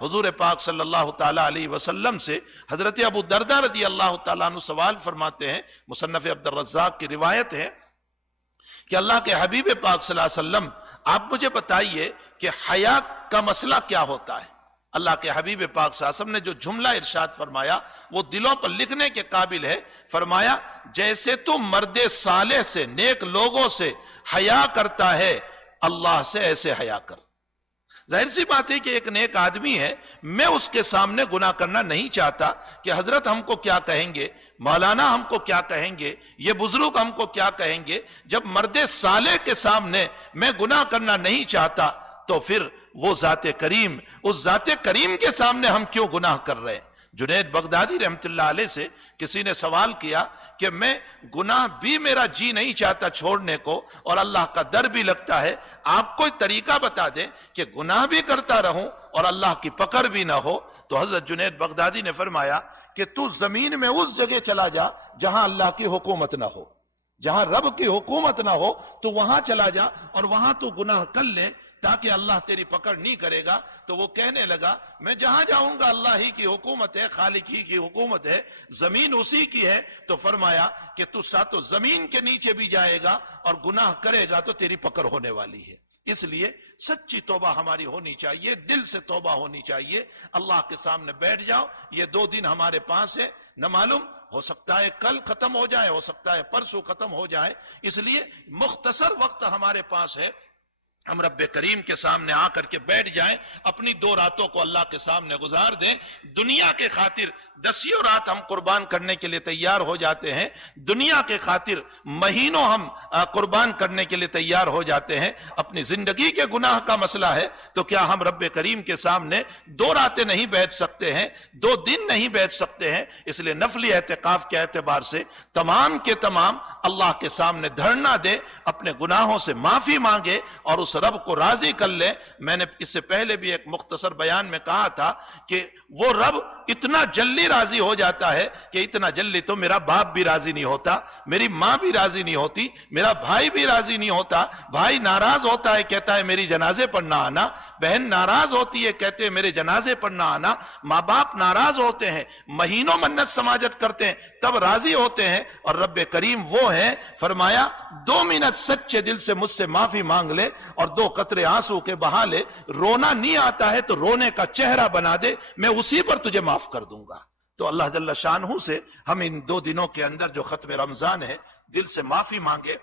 حضور پاک صلی اللہ تعالیٰ علیہ وسلم سے حضرت ابو دردہ رضی اللہ تعالیٰ عنہ سوال فرماتے ہیں، مصنف عبد الرزاق کی روایت ہے کہ اللہ کے حبیب پاک صلی اللہ علیہ وسلم آپ مجھے بتائیے کہ حیا کا مسئلہ کیا ہوتا ہے؟ اللہ کے حبیب پاک صلی اللہ علیہ وسلم نے جو جملہ ارشاد فرمایا وہ دلوں پر لکھنے کے قابل ہے۔ فرمایا جیسے تو مرد صالح سے، نیک لوگوں سے حیا کرتا ہے، اللہ سے ایسے حیا کر۔ ظاہر سی بات ہے کہ ایک نیک آدمی ہے، میں اس کے سامنے گناہ کرنا نہیں چاہتا کہ حضرت ہم کو کیا کہیں گے، مولانا ہم کو کیا کہیں گے، یہ بزرگ ہم کو کیا کہیں گے۔ جب مرد صالح کے سامنے میں گناہ کرنا نہیں چاہتا تو پھر وہ ذات کریم، اس ذات کریم کے سامنے ہم کیوں گناہ کر رہے ہیں؟ جنید بغدادی رحمت اللہ علیہ سے کسی نے سوال کیا کہ میں گناہ بھی میرا جی نہیں چاہتا چھوڑنے کو اور اللہ کا ڈر بھی لگتا ہے، آپ کوئی طریقہ بتا دیں کہ گناہ بھی کرتا رہوں اور اللہ کی پکڑ بھی نہ ہو۔ تو حضرت جنید بغدادی نے فرمایا کہ تو زمین میں اس جگہ چلا جا جہاں اللہ کی حکومت نہ ہو، جہاں رب کی حکومت نہ ہو تو وہاں چلا جا اور وہاں تو گناہ کر لے تاکہ اللہ تیری پکڑ نہیں کرے گا۔ تو وہ کہنے لگا میں جہاں جاؤں گا اللہ ہی کی حکومت ہے، خالق ہی کی حکومت ہے، زمین اسی کی ہے۔ تو فرمایا کہ تو ساتوں زمین کے نیچے بھی جائے گا اور گناہ کرے گا تو تیری پکڑ ہونے والی ہے۔ اس لیے سچی توبہ ہماری ہونی چاہیے، دل سے توبہ ہونی چاہیے۔ اللہ کے سامنے بیٹھ جاؤ، یہ 2 دن ہمارے پاس ہے، نہ معلوم ہو سکتا ہے کل ختم ہو جائے، ہو سکتا ہے پرسوں ختم ہو جائے، اس لیے مختصر وقت ہمارے پاس ہے، ہم رب کریم کے سامنے آ کر کے بیٹھ جائیں، اپنی 2 راتوں کو اللہ کے سامنے گزار دیں۔ دنیا کے خاطر 10 رات ہم قربان کرنے کے لیے تیار ہو جاتے ہیں، دنیا کے خاطر مہینوں ہم قربان کرنے کے لیے تیار ہو جاتے ہیں۔ اپنی زندگی کے گناہ کا مسئلہ ہے تو کیا ہم رب کریم کے سامنے 2 راتیں نہیں بیٹھ سکتے ہیں، 2 دن نہیں بیٹھ سکتے ہیں؟ اس لیے نفلی اعتکاف کے اعتبار سے تمام کے تمام اللہ کے سامنے دھرنا دے، اپنے گناہوں سے معافی مانگے اور اس رب کو راضی کر لے۔ میں نے اس سے پہلے بھی ایک مختصر بیان میں کہا تھا کہ وہ رب اتنا جلدی راضی ہو جاتا ہے کہ اتنا جلدی تو میرا باپ بھی راضی نہیں ہوتا، میری ماں بھی راضی نہیں ہوتی، میرا بھائی بھی راضی نہیں ہوتا۔ بھائی ناراض ہوتا ہے، کہتا ہے میری جنازے پر نہ آنا، بہن ناراض ہوتی ہے، کہتے ہیں میرے جنازے پر نہ آنا، ماں باپ ناراض ہوتے ہیں، مہینوں منت سماجت کرتے ہیں، تب راضی ہوتے ہیں۔ اور رب کریم وہ ہے، فرمایا 2 منٹ سچے دل سے مجھ سے معافی مانگ لے اور 2 قطرے آنسو کے بہا لے، رونا نہیں آتا ہے تو رونے کا چہرہ بنا دے، میں اسی پر تجھے معاف کر دوں گا۔ تو اللہ جل شانہ سے ہم ان 2 دنوں کے اندر جو ختم رمضان ہے دل سے معافی مانگے۔